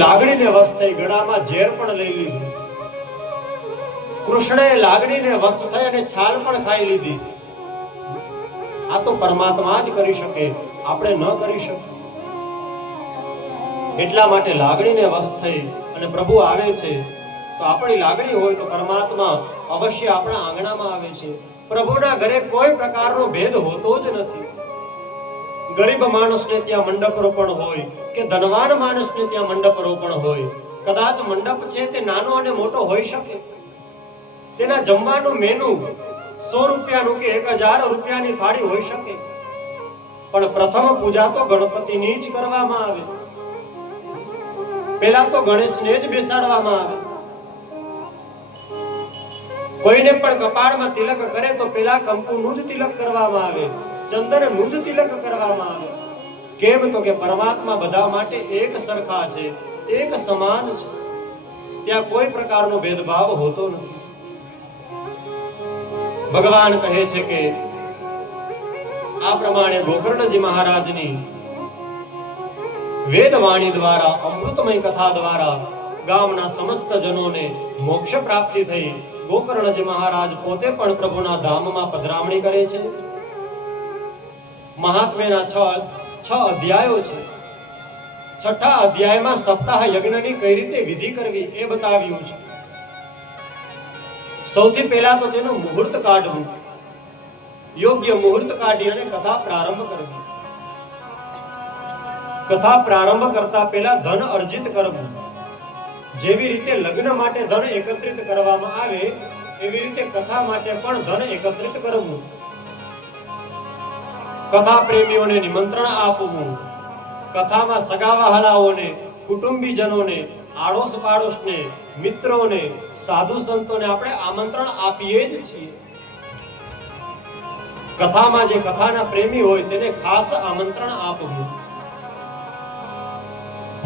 લાગણીને વશ થઈ ગળામાં ઝેર પણ લઈ લીધું. કૃષ્ણએ લાગણીને વશ થઈ અને છાલ પણ ખાઈ લીધી. આ તો પરમાત્મા જ કરી શકે, આપણે ન કરી શકીએ. એટલા માટે લાગણીને વશ થઈ અને પ્રભુ આવે છે, તો આપણી લાગણી હોય તો પરમાત્મા અવશ્ય આપણા આંગણામાં આવે છે. પ્રભુના ઘરે કોઈ પ્રકારનો ભેદ હોતો જ નથી. ગરીબ માણસને ત્યાં મંડપ રોપણ હોય કે ધનવાન માણસને ત્યાં મંડપ રોપણ હોય, કદાચ મંડપ છે તે નાનો અને મોટો હોઈ શકે. તેના જમવાનું મેનુ સો રૂપિયાનું કે એક હજાર રૂપિયાની થાળી હોઈ શકે. પણ પ્રથમ પૂજા તો ગણપતિની જ કરવામાં આવે. પેલા તો ગણેશને જ બેસાડવામાં આવે. કોઈને પણ કપાળમાં તિલક કરે તો પેલા કંકુનું જ તિલક કરવામાં આવે. ચંદનનું જ તિલક કરવામાં આવે. કેમ તો કે પરમાત્મા બધા માટે એક સરખા છે, એક સમાન છે. ત્યાં કોઈ પ્રકારનો ભેદભાવ હોતો નથી. ભગવાન કહે છે કે, આ પ્રમાણે ગોકર્ણજી મહારાજની વેદવાણી દ્વારા, અમૃતમય કથા દ્વારા ગામના સમસ્ત જનોને મોક્ષ પ્રાપ્તિ થઈ ગોકર્ણજી મહારાજ પોતે પણ પ્રભુના ધામમાં પધરામણી કરે છે. મહાત્મ્યના છ છ અધ્યાયો છે. છઠ્ઠા અધ્યાયમાં સપ્તાહ યજ્ઞની કઈ રીતે વિધિ કરવી એ બતાવ્યું છે. સૌથી પહેલા તો તેનું મુહૂર્ત કાઢવું. યોગ્ય મુહૂર્ત કાઢી અને કથા પ્રારંભ કરવી. કથા પ્રારંભ કરતા પહેલા ધન અર્જિત કરવું. જેવી રીતે લગ્ન માટે ધન એકત્રિત કરવામાં આવે, એવી રીતે કથા માટે પણ ધન એકત્રિત કરવું. કથા પ્રેમીઓને નિમંત્રણ આપવું કથામાં સગા વહાલાઓને કુટુંબીજનોને આડોશ પાડોશને મિત્રોને, સાધુ સંતોને આપણે આમંત્રણ આપીએ જ છીએ. કથામાં જે કથાના પ્રેમી હોય તેને ખાસ આમંત્રણ આપવું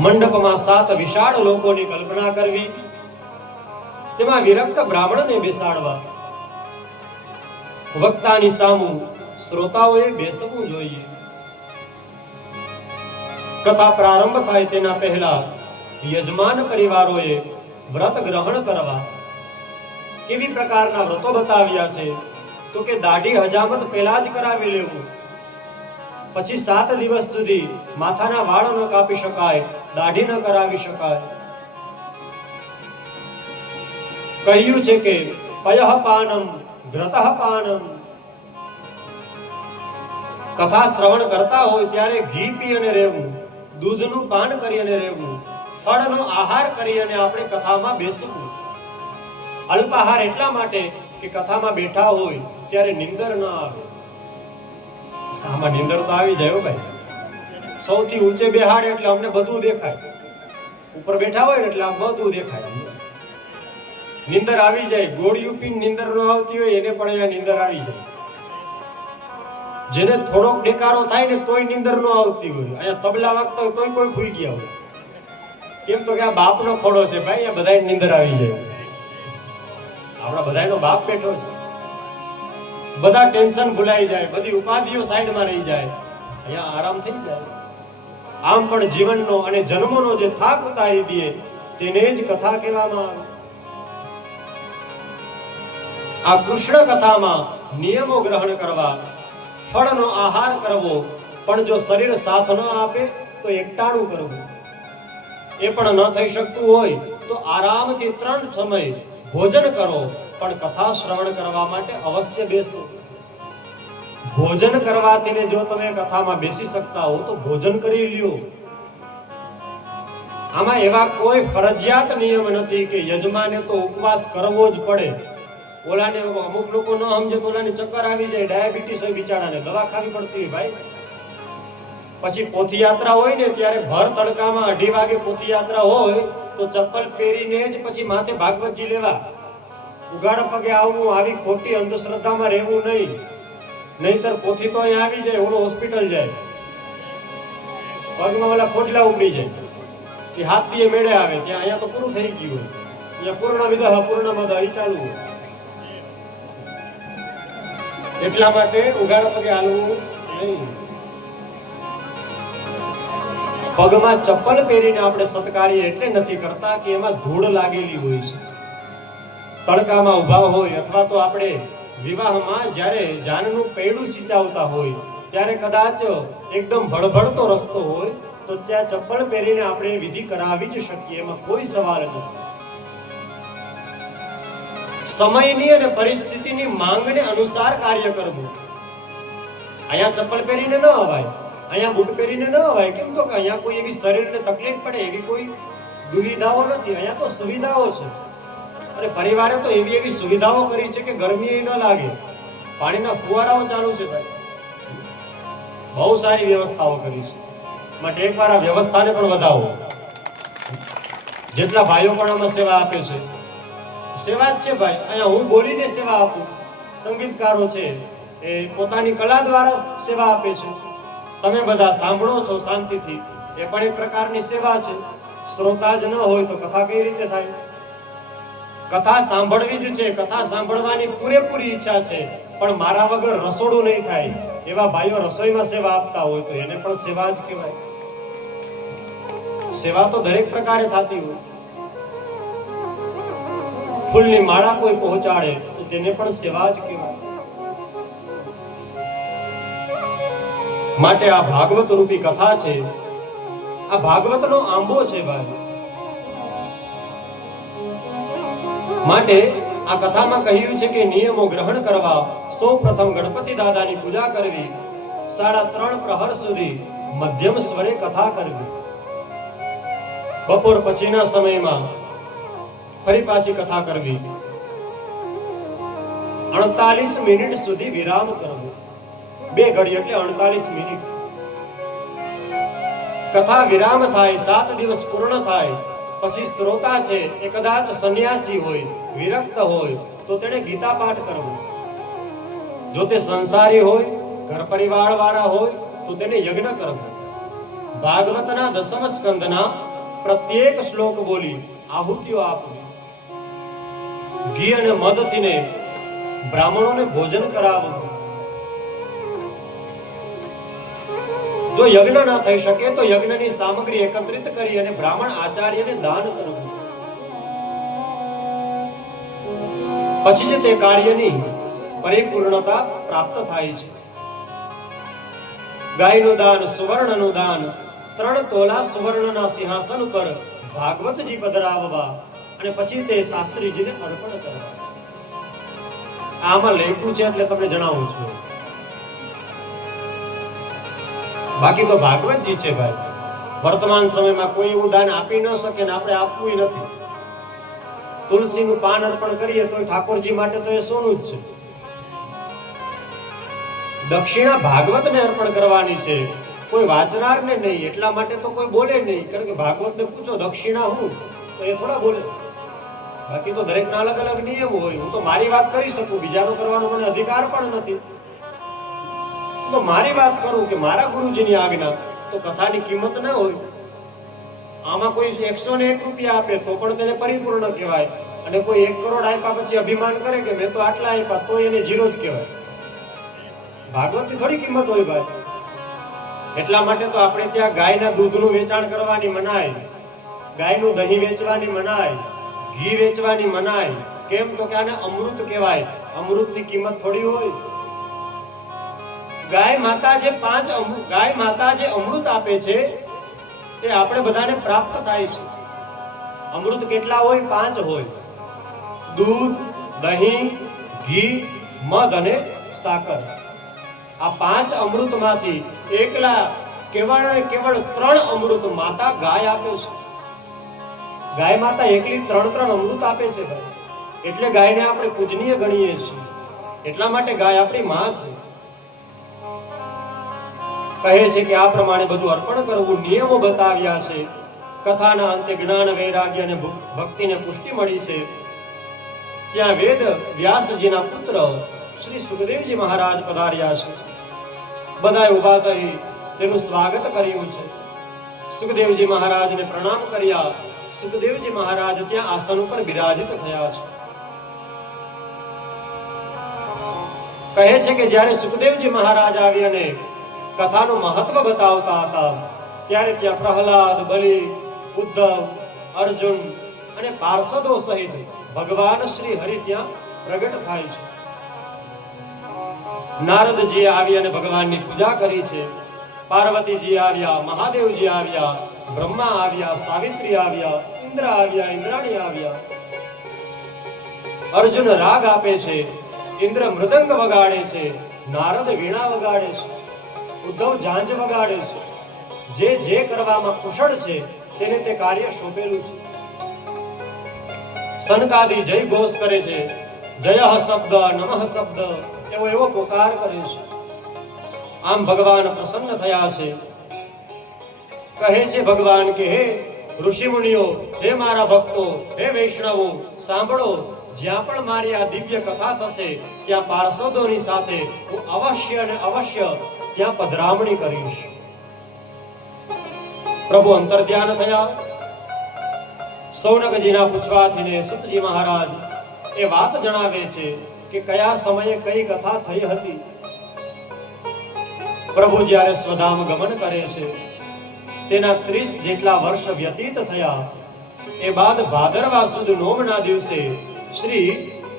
મંડપમાં સાત વિશાળ લોકોની કલ્પના કરવી, તેમાં વિરક્ત બ્રાહ્મણને બેસાડવા, વક્તાની સામું શ્રોતાઓએ બેસવું જોઈએ. કથા પ્રારંભ થાય તેના પહેલા યજમાન પરિવારોએ વ્રત ગ્રહણ કરવા. કેવી પ્રકારના વ્રતો બતાવ્યા છે? તો કે દાઢી હજામત પહેલા જ કરાવી લેવું. પછી સાત દિવસ સુધી માથાના વાળ ન કાપી શકાય, દાઢી ન કરાવી શકાય. કહ્યું છે કે, પયઃ પાનમ ઘ્રતઃ પાનમ. કથા શ્રવણ કરતા હોય ત્યારે ઘી પી અને રહેવું દૂધનું પાન કરી અને રહેવું ફળનો આહાર કરી અને આપણે કથામાં બેસવું. અલ્પાહાર એટલા માટે કે કથામાં બેઠા હોય ત્યારે નિંદર ન આવે. આમાં નિંદર તો આવી જાય ભાઈ. સૌથી ઊંચે બેહાડે એટલે અમને બધું દેખાય. ઉપર બેઠા હોય એટલે આમ બધું દેખાય. નિંદર આવી જાય. ગોળીઓ પીને નિંદર ન આવતી હોય એને પણ અહીંયા નિંદર આવી જાય. જેને થોડોક ડેકારો થાય ને તોય નિંદર ન આવતી હોય. અહીંયા તબલા વાગતા હોય તોય કોઈ ભૂઈ ગયા હોય. કેમ તો કે આ બાપનો ખોડો છે ભાઈ અહીંયા બધાય નિંદર આવી જાય. આપણા બધાનો બાપ બેઠો છે. બધા ટેન્શન ભૂલાઈ જાય, બધી ઉપાધિઓ સાઈડમાં રહી જાય. અહીંયા આરામ થઈ જાય. આમ પણ જીવનનો અને જન્મનો જે થાક ઉતારી દે, તેને જ કથા કહેવામાં આવે. આ કૃષ્ણ કથામાં નિયમો ગ્રહણ કરવા ફળનો આહાર કરવો, પણ જો શરીર સાથ ન આપે, તો એકટાણું કરવું. એ પણ ન થઈ શકતું હોય, તો આરામથી ત્રણ સમય ભોજન કરો, પણ કથા શ્રવણ કરવા માટે અવશ્ય બેસો. ભોજન કરવાથી જો તમે કથામાં બેસી શકતા હો, તો ભોજન કરી લ્યો. આમાં એવા કોઈ ફરજિયાત નિયમ નથી કે યજમાને તો ઉપવાસ કરવો જ પડે. ઓલાને અમુક લોકો ન સમજે તો ઓલાને ચક્કર આવી જાય, ડાયાબિટીસ હોય બિચારાને, દવા ખાવી પડતી હોય ભાઈ. પછી પોથયાત્રા હોય ને, ત્યારે ભર તડકામાં અઢી વાગે પોથયાત્રા હોય, તો ચપ્પલ પહેરીને જ પછી માથે ભાગવતજી લેવા. ઉગાડ પગે આવવું, આવી ખોટી અંધશ્રદ્ધામાં રહેવું નહીં. નહીતર પોથી તો અહીંયા આવી જાય, ઓલો હોસ્પિટલ જાય. પગમાં ઓલા ફોટલા ઉપડી જાય. એ હાથ દીએ મેળે આવે, ત્યાં અહીંયા તો પૂરું થઈ ગયું હોય. અહીંયા પૂર્ણ વિદહ પૂર્ણ મદ એ ચાલુ હોય એટલા માટે ઉગાડ પગે હાલવું પગમાં ચપ્પલ પહેરીને આપણે સત્કારીએ એટલે નથી કરતા કે એમાં ધૂળ લાગેલી હોય છે. તડકામાં ઊભા હોય અથવા તો આપણે વિવાહમાં જ્યારે જાનનું પૈડું સિંચાવતા હોય, ત્યારે કદાચ એકદમ ભડભડતો રસ્તો હોય, તો ત્યાં ચપ્પલ પહેરીને આપણે વિધિ કરાવી જ શકીએ, એમાં કોઈ સવાલ નથી. સમયની અને પરિસ્થિતિની માંગને અનુસાર કાર્ય કરવું. અહીંયા ચપ્પલ પહેરીને ન અવાય, અહીંયા બૂટ પહેરીને ન અવાય, કેમ તો કે અહીંયા કોઈ એવી શરીરને તકલીફ પડે, એવી કોઈ દુવિધાઓ નથી, અહીંયા તો સુવિધાઓ છે. અને પરિવારે તો એવી એવી સુવિધાઓ કરી છે કે ગરમી ન લાગે. પાણીના ફુવારાઓ ચાલુ છે ભાઈ. બહુ સારી વ્યવસ્થાઓ કરી છે. માટે એકવાર આ વ્યવસ્થાને પણ વધાવો. જેટલા ભાઈઓ પણ આમાં સેવા આપે છે. સેવા જ છે ભાઈ. અહીંયા હું બોલીને સેવા આપું. સંગીતકારો છે એ પોતાની કલા દ્વારા સેવા આપે છે. તમે બધા સાંભળો છો શાંતિથી. એ પણ એક પ્રકારની સેવા છે. શ્રોતા જ ન હોય તો કથા કઈ રીતે થાય? કથા સાંભળવી જ છે. કથા સાંભળવાની પૂરેપૂરી ઈચ્છા છે. પણ મારા વગર રસોડું નહીં થાય. એવા ભાઈઓ રસોઈમાં સેવા આપતા હોય તો એને પણ સેવા જ કહેવાય. સેવા તો દરેક પ્રકારે થતી હોય. ફૂલની માળા કોઈ પહોંચાડે, તો તેને પણ સેવા જ કહેવાય. માટે આ ભાગવત રૂપી કથા છે. આ ભાગવતનો આંબો છે ભાઈ. માટે આ કથામાં કહ્યું છે કે નિયમો ગ્રહણ કરવા સૌ પ્રથમ ગણપતિ દાદાની પૂજા કરવી. સાડા ત્રણ પ્રહર સુધી મધ્યમ સ્વરે કથા કરવી. બપોર પછીના સમયમાં ફરી પાછી કથા કરવી. અડતાલીસ મિનિટ સુધી વિરામ કરવો. બે ઘડી એટલે અડતાલીસ મિનિટ. કથા વિરામ થાય, સાત દિવસ પૂર્ણ થાય. પછી શ્રોતા છે, એ કદાચ સંન્યાસી હોય, વિરક્ત હોય, તો તેણે ગીતા પાઠ કરવો. જો તે સંસારી હોય, ઘર પરિવાર વાળા હોય, તો તેને યજ્ઞ કરવો. ભાગવતના દસમ સ્કંદના પ્રત્યેક શ્લોક બોલી આહુતિઓ આપવી ઘી અને મધથી ને બ્રાહ્મણોને ભોજન કરાવવું જો યજ્ઞ ના થઈ શકે તો યજ્ઞની સામગ્રી એકત્રિત કરી અને બ્રાહ્મણ આચાર્યને દાન કરવું પછી જ તે કાર્યની પરિપૂર્ણતા પ્રાપ્ત થાય છે. ગાયનું દાન, સુવર્ણનું દાન, ત્રણ તોલા સુવર્ણના સિંહાસન ઉપર ભાગવતજી પધરાવવા. અને પછી તે શાસ્ત્રીજીને અર્પણ કરવા. આમાં લખ્યું છે એટલે તમને જણાવું છું. બાકી તો ભાગવતજી છે ભાઈ. વર્તમાન સમયમાં કોઈ એવું દાન આપી ન શકે ને આપણે આપવું નથી. તુલસીનું પાન અર્પણ કરીએ તો ઠાકોરજી માટે તો એ સોનું જ છે. દક્ષિણા ભાગવતને અર્પણ કરવાની છે. કોઈ વાંચનારને નહીં, એટલા માટે તો કોઈ બોલે નહીં. કારણ કે ભાગવતને પૂછો, દક્ષિણા હું? તો એ થોડા બોલે. બાકી તો દરેકના અલગ અલગ નિયમ હોય. હું તો મારી વાત કરી શકું, બીજાનો કરવાનો મને અધિકાર પણ નથી. તો મારી વાત કરું કે મારા ગુરુજીની આજ્ઞા તો કથાની કિંમત ના હોય. આમાં કોઈ એકસો ને એક રૂપિયા આપે તો પણ તેને પરિપૂર્ણ કહેવાય. અને કોઈ એક કરોડ આપ્યા પછી અભિમાન કરે કે મેં તો આટલા આપ્યા, તો એને જીરો જ કહેવાય. ભાગવતની થોડી કિંમત હોય ભાઈ. એટલા માટે તો આપણે ત્યાં ગાયના દૂધનું વેચાણ કરવાની મનાય. ગાયનું દહીં વેચવાની મનાય. ઘી વેચવાની મનાય. કેમ તો કે આને અમૃત કહેવાય. અમૃતની કિંમત થોડી હોય. ગાય માતા જે પાંચ ગાય માતા જે અમૃત આપે છે, એ આપણે બધાને પ્રાપ્ત થાય છે. અમૃત કેટલા હોય? પાંચ હોય. દૂધ, દહીં, ઘી, મધ અને સાકર. આ પાંચ અમૃતમાંથી એકલા કેવળ કેવળ ત્રણ અમૃત માતા ગાય આપે છે. ગાય માતા એકલી ત્રણ ત્રણ અમૃત આપે છે ભાઈ. એટલે ગાયને આપણે પૂજનીય ગણીએ છીએ. એટલા માટે ગાય આપણી માં છે. કહે છે કે આ પ્રમાણે બધું અર્પણ કરવું નિયમો બતાવ્યા છે. કથાના અંતે જ્ઞાન, વૈરાગ્ય અને ભક્તિને પુષ્ટિ મળી છે. ત્યાં વેદ વ્યાસજીના પુત્ર શ્રી સુખદેવજી મહારાજ પધાર્યા છે. બધાએ ઊભા થઈ તેનું સ્વાગત કર્યું છે. સુખદેવજી મહારાજને પ્રણામ કર્યા. સુખદેવજી મહારાજ ત્યાં આસન ઉપર બિરાજિત થયા છે. કહે છે કે જ્યારે સુખદેવજી મહારાજ આવી કથાનું મહત્વ બતાવતા હતા, ત્યારે ત્યાં પ્રહલાદ, બલિ, ઉદ્ધવ, અર્જુન અને પાર્ષદો સહિત ભગવાન શ્રી હરિ ત્યાં પ્રગટ થાય છે. નારદજી આવી અને ભગવાનની પૂજા કરી છે. પાર્વતીજી આવ્યા, મહાદેવજી આવ્યા બ્રહ્મા આવ્યા, સાવિત્રી આવ્યા, ઇન્દ્ર આવ્યા, ઇન્દ્રાણી આવ્યા. અર્જુન રાગ આપે છે, ઇન્દ્ર મૃદંગ વગાડે છે, નારદ વીણા વગાડે છે, ઉદ્ધવ ઝાંઝ વગાડે છે. જે જે કરવામાં કુશળ છે, તેને તે કાર્ય સોંપેલું છે. સનકાદી જય ઘોષ કરે છે, જય શબ્દ, નમઃ શબ્દ, એવો એવો પોકાર કરે છે. આમ ભગવાન પ્રસન્ન થયા છે. કહે છે ભગવાન કે, હે ઋષિ મુનિઓ હે મારા ભક્તો, હે વૈષ્ણવો, સાંભળો, જ્યાં પણ મારી આ દિવ્ય કથા થશે, ત્યાં પાર્ષદોની સાથે હું અવશ્ય અને અવશ્ય ત્યાં પધરામણી કરીશ. પ્રભુ અંતર્ધ્યાન થયા. સૌનકજીના પૂછવાથી ને સુતજી મહારાજ એ વાત જણાવે છે કે કયા સમયે કઈ કથા થઈ હતી? પ્રભુ જ્યારે સ્વધામ ગમન કરે છે તેના ત્રીસ જેટલા વર્ષ વ્યતીત થયા. એ બાદ ભાદરવા સુદ નોમના દિવસે શ્રી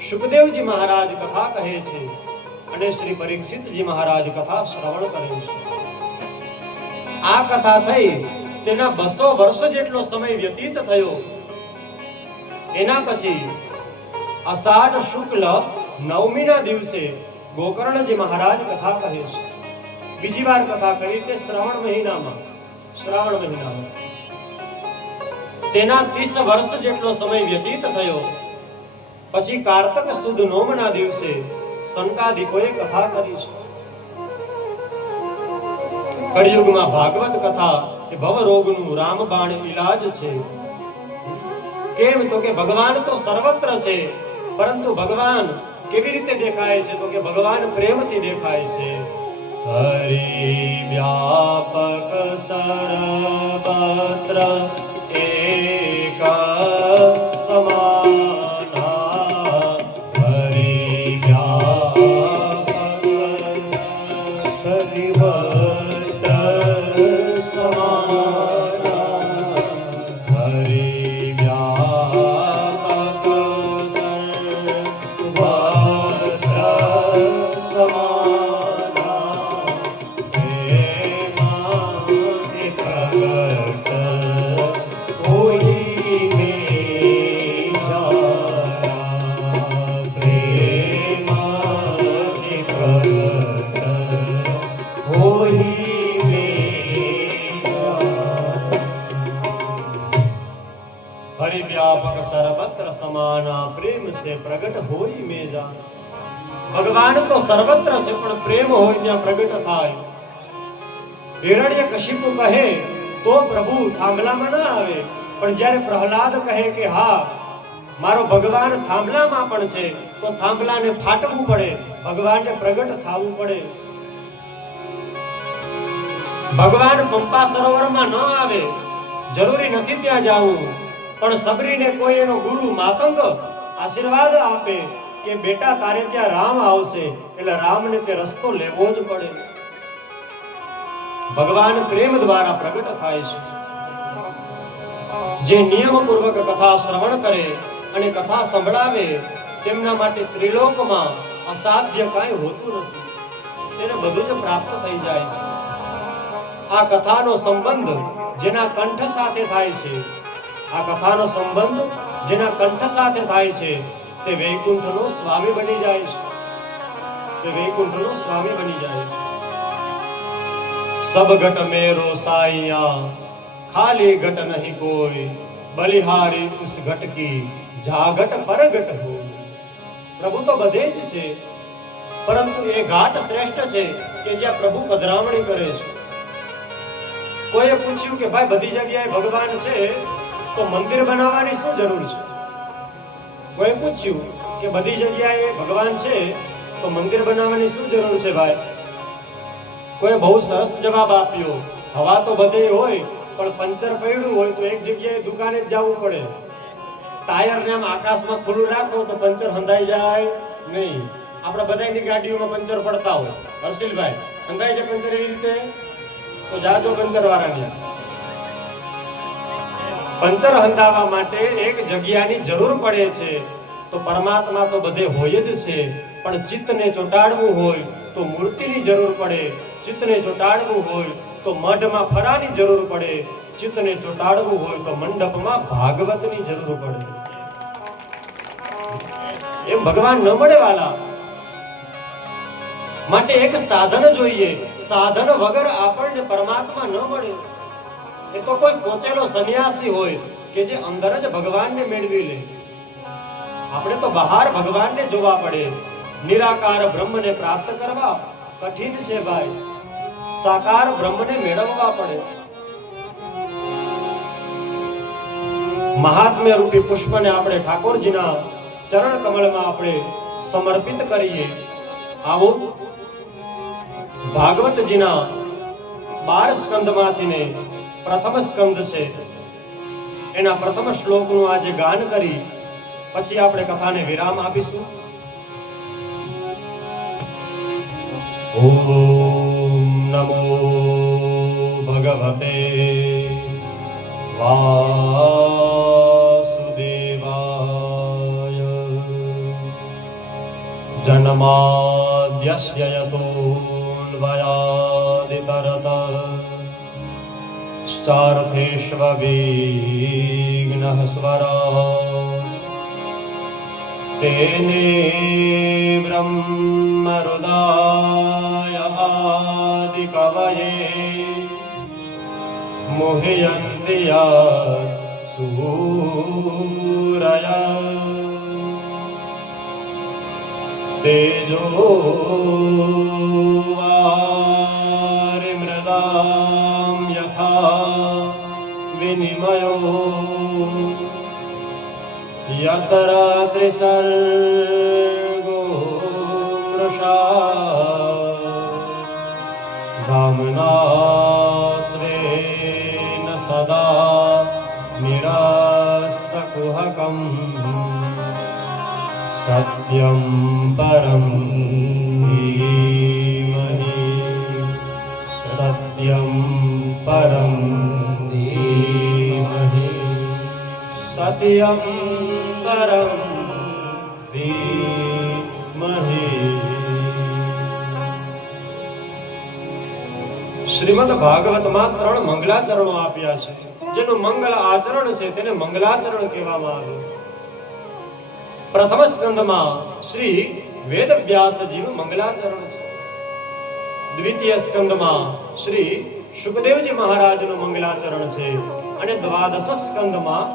સુખદેવજી મહારાજ કથા કહે છે અને શ્રી પરીક્ષિતજી મહારાજ કથા શ્રવણ કરે છે. આ કથા થઈ તેના બસો વર્ષ જેટલો સમય વ્યતીત થયો. એના પછી અષાઢ શુક્લ નવમીના દિવસે ગોકર્ણજી મહારાજ કથા કહે છે. બીજી વાર કથા કરી તે શ્રવણ મહિનામાં. શ્રાવણ મહિનામાં તેના 30 વર્ષ જેટલો સમય વ્યતીત થયો. પછી કારતક સુદ નોમના દિવસે સંકાદિકોએ કથા કરી છે. કળિયુગમાં ભાગવત કથા એ ભવરોગનું રામબાણ ઈલાજ છે. કેમ તો કે ભગવાન તો સર્વત્ર છે, પરંતુ ભગવાન કેવી રીતે દેખાય છે? તો કે ભગવાન પ્રેમથી દેખાય છે. હરિ વ્યાપક एक એક સર્વત્ર છે, પણ પ્રેમ હોય ત્યાં પ્રગટ થાય. હિરણ્ય કશિપુ કહે, તો પ્રભુ થાંભલામાં ના આવે. પણ જ્યારે પ્રહલાદ કહે કે, હા, મારો ભગવાન થાંભલામાં પણ છે, તો થાંભલાને ફાટવું પડે, ભગવાનને પ્રગટ થવું પડે. ભગવાન પંપા સરોવરમાં ન આવે, જરૂરી નથી ત્યાં જવું, પણ સબરીને કોઈ એનો ગુરુ માતંગ આશીર્વાદ આપે. કે બેટા, તારે ત્યાં રામ આવશે. એટલે રામને તે રસ્તો લેવો જ પડે. ભગવાન પ્રેમ દ્વારા પ્રગટ થાય છે. જે નિયમપૂર્વક કથા શ્રવણ કરે અને કથા સંભળાવે, તેમના માટે ત્રિલોકમાં અસાધ્ય કાંઈ હોતું નથી. તેને બધું જ પ્રાપ્ત થઈ જાય છે. આ કથાનો સંબંધ જેના કંઠ સાથે થાય છે. આ કથાનો સંબંધ જેના કંઠ સાથે થાય છે. તે વૈકુંઠનો સ્વામી બની જાય છે તે વૈકુંઠનો સ્વામી બની જાય છે સબ ઘટ મેરો સાઈયા ખાલી ઘટ નહીં કોઈ બલિહારી ઉસ ઘટ કી જાગટ પરગટ હો પ્રભુ તો બધે જ છે પરંતુ એ ઘાટ શ્રેષ્ઠ છે કે જ્યાં પ્રભુ પધરામણી કરે છે કોઈએ પૂછ્યું કે ભાઈ બધી જગ્યાએ ભગવાન છે તો મંદિર બનાવવાની શું જરૂર છે કોઈએ પૂછ્યું કે બધી જગ્યાએ ભગવાન છે તો મંદિર બનાવવાની શું જરૂર છે ભાઈ? કોઈ બહુ સરસ જવાબ આપ્યો, હવા તો બધે હોય, પણ પંચર પડ્યું હોય તો એક જગ્યાએ દુકાને જ જવું પડે. ટાયર ને આમ આકાશમાં ખુલ્લું રાખો તો પંચર હંધાઈ જાય નહીં. આપણે બધાની ગાડીઓમાં પંચર પડતા હોય. હર્ષિલભાઈ, હંધાય છે પંચર એવી રીતે? તો જાજો પંચર વાળાને પંચર હંધાવા માટે એક જગ્યાની જરૂર પડે છે. તો પરમાત્મા તો બધે હોય જ છે, પણ ચિત્તને ચોટાડવું હોય તો મૂર્તિની જરૂર પડે. ચિત્તને ચોટાડવું હોય તો મઢમાં ફરાની જરૂર પડે. ચિત્તને ચોટાડવું હોય તો મંડપમાં ભાગવતની જરૂર પડે. એમ ભગવાન ન મળે વાલા. માટે એક સાધન જોઈએ. સાધન વગર આપણને પરમાત્મા ન મળે. એ તો કોઈ પોચેલો સંન્યાસી હોય કે જે અંદર જ ભગવાનને મેળવી લે. આપણે તો બહાર ભગવાનને જોવા પડે. નિરાકાર બ્રહ્મને પ્રાપ્ત કરવા કઠિન છે ભાઈ. સાકાર બ્રહ્મને મેળવવા પડે. મહાત્મ્ય રૂપી પુષ્પને આપણે ઠાકોરજીના ચરણ કમળમાં આપણે સમર્પિત કરીએ. આવો. ભાગવતજીના બાર સ્કંદમાંથી ને પ્રથમ સ્કંદ છે. એના પ્રથમ શ્લોકનું આજે ગાન કરી પછી આપણે કથાને વિરામ આપીશું. ઓમ નમો ભગવતે વાસુદેવાય. જન્માદ્યસ્ય યતો चार्थेष्वविघ्नः स्वरात् तेने ब्रह्मरुदाय आदिकवये मुह्यन्ति यत् सूरय। तेजो विनिमयो यत्र त्रिसर्गो मृषा धाम्ना स्वेन सदा निरास्तकुहकम्। सत्यं શ્રીમદ ભાગવતમાં ત્રણ મંગલાચરણો આપ્યા છે. જેનું મંગલ આચરણ છે તેને મંગલાચરણ કહેવામાં આવે. પ્રથમ સ્કંદમાં શ્રી વેદવ્યાસજીનું મંગલાચરણ છે. દ્વિતીય સ્કંદમાં શ્રી સુખદેવજી મહારાજનું મંગલાચરણ છે. અને દ્વાદશ સ્કંદમાં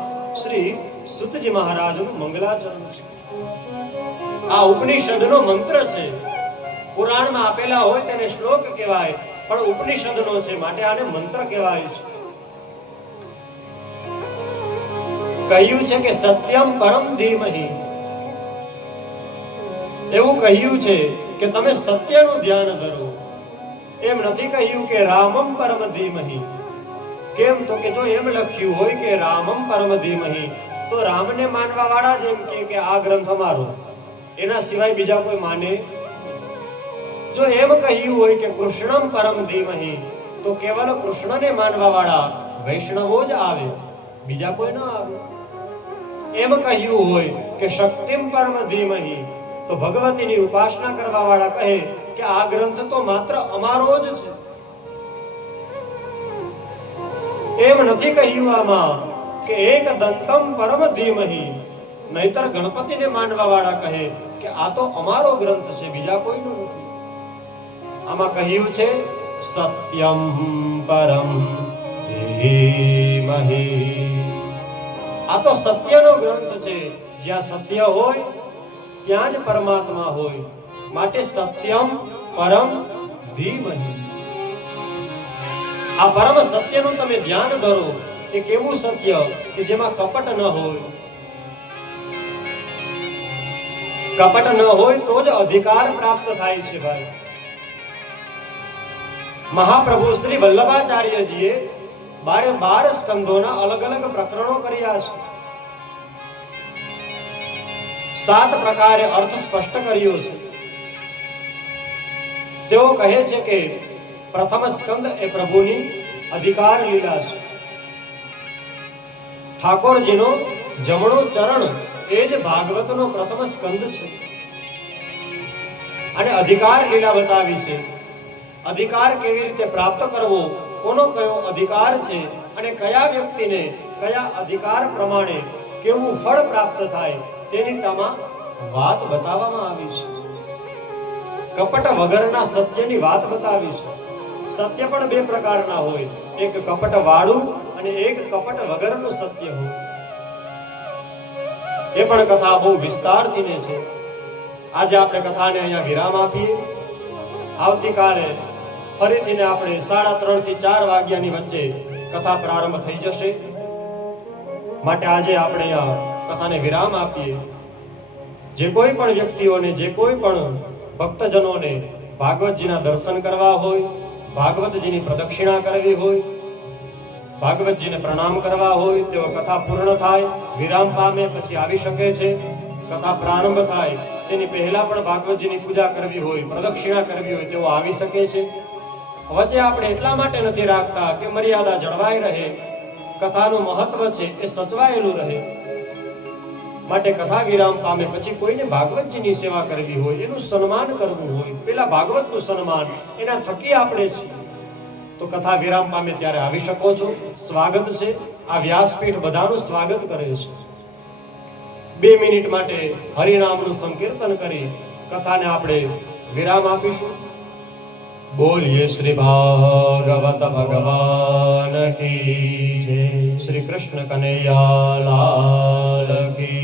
શ્રી સુતજી મહારાજનું મંગલાચરણ છે. આ ઉપનિષદનો મંત્ર છે. પુરાણમાં આપેલા હોય તેને શ્લોક કહેવાય પણ ઉપનિષદનો છે, માટે આને મંત્ર કહેવાય છે. કહ્યું છે કે સત્યમ પરમ ધીમહી. એવું કહ્યું છે કે તમે સત્યનું ધ્યાન ધરો એમ નથી કહ્યું કે રામમ પરમ ધીમહી. કેમ તો કે જો એમ લખ્યું હોય કે રામમ પરમ ધીમહી, તો રામને માનવા વાળા જ એમ કે આ ગ્રંથ અમારો. એના સિવાય બીજા કોઈ માને જો એમ કહ્યું હોય કે કૃષ્ણમ પરમ ધીમહી, તો કેવલ કૃષ્ણને માનવા વાળા વૈષ્ણવો જ આવે. બીજા કોઈ ન આવે. એમ કહ્યું હોય કે શક્તિમ પરમ ધીમહી, તો ભગવતીની ઉપાસના કરવા વાળા કહે કે આ ગ્રંથ તો માત્ર અમારો જ છે. એમ નથી કહ્યું આમાં કે એક દંતમ પરમ ધીમહી, નહીતર ગણપતિને માનવા વાળા કહે કે આ તો અમારો ગ્રંથ છે, બીજા કોઈનો આમાં કહ્યું છે, સત્યમ પરમ ધીમહિ. આ તો સત્યનો ગ્રંથ છે. જ્યાં સત્ય હોય, ત્યાં જ પરમાત્મા હોય. માટે સત્યમ પરમ ધીમહિ. આ પરમ સત્યનું તમે ધ્યાન ધરો કે કેવું સત્ય, કે જેમાં કપટ ન હોય. કપટ ન હોય તો જ અધિકાર પ્રાપ્ત થાય છે, ભાઈ. મહાપ્રભુ શ્રી વલ્લભાચાર્યજીએ બારે બાર સ્કંધોના અલગ અલગ પ્રકરણો કર્યા છે. સાત પ્રકારે અર્થ સ્પષ્ટ કર્યો છે. તેઓ કહે છે કે પ્રથમ સ્કંદ એ પ્રભુની અધિકાર લીલા છે. ઠાકોરજીનો જમણો ચરણ એ જ ભાગવતનો પ્રથમ સ્કંદ છે. અને અધિકાર લીલા બતાવી છે. અધિકાર કેવી રીતે પ્રાપ્ત કરવો? કોનો કયો અધિકાર છે? અને કયા વ્યક્તિને કયા અધિકાર પ્રમાણે કેવું ફળ પ્રાપ્ત થાય? તેની તમામ વાત બતાવવામાં આવી છે. કપટ વગરના સત્યની વાત બતાવી છે. સત્ય પણ બે પ્રકારના હોય. એક કપટ વાળું અને એક કપટ વગરનું સત્ય હોય. એ પણ કથા બહુ વિસ્તારથી ને છે. આજે આપણે કથાને અહીંયા વિરામ આપીએ. આવતીકાલે ફરીથી ને આપણે સાડા ત્રણથી ચાર વાગ્યાની વચ્ચે કથા પ્રારંભ થઈ જશે. માટે આજે આપણે આ કથાને વિરામ આપીએ. જે કોઈ પણ વ્યક્તિઓને, જે કોઈ પણ ભક્તજનોને ભાગવતજીના દર્શન કરવા હોય, ભાગવતજીની પ્રદક્ષિણા કરવી હોય, ભાગવતજીને પ્રણામ કરવા હોય, તેઓ કથા પૂર્ણ થાય, વિરામ પામે, પછી આવી શકે છે. કથા પ્રારંભ થાય, તેની પહેલા પણ ભાગવતજીની પૂજા કરવી હોય, પ્રદક્ષિણા કરવી હોય, તેઓ આવી શકે છે. વચ્ચે આપણે એટલા માટે નથી રાખતા કે મર્યાદા જળવાઈ રહે, કથાનું મહત્વ છે એ સચવાયેલું રહે. માટે કથા વિરામ પામે પછી કોઈને ભાગવતજીની સેવા કરવી હોય, એનું સન્માન કરવું હોય, પેલા ભાગવતનું સન્માન, એના થકી આપણે છીએ તો કથા વિરામ પામે ત્યારે આવી શકો છો. સ્વાગત છે. આ વ્યાસપીઠ બધાનું સ્વાગત કરે છે. બે મિનિટ માટે હરિનામનું સંકીર્તન કરી કથાને આપણે વિરામ આપીશું. बोलिए श्री भागवत भगवान की जय। श्री कृष्ण कन्हैया लाल की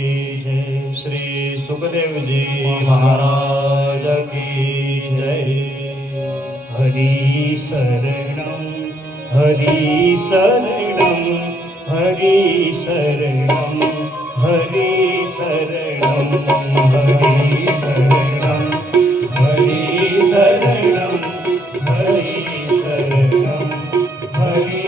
जय। श्री सुखदेव जी महाराज की जय। हरि शरणं हरिशरिणं हरि शरणं हरि शरणं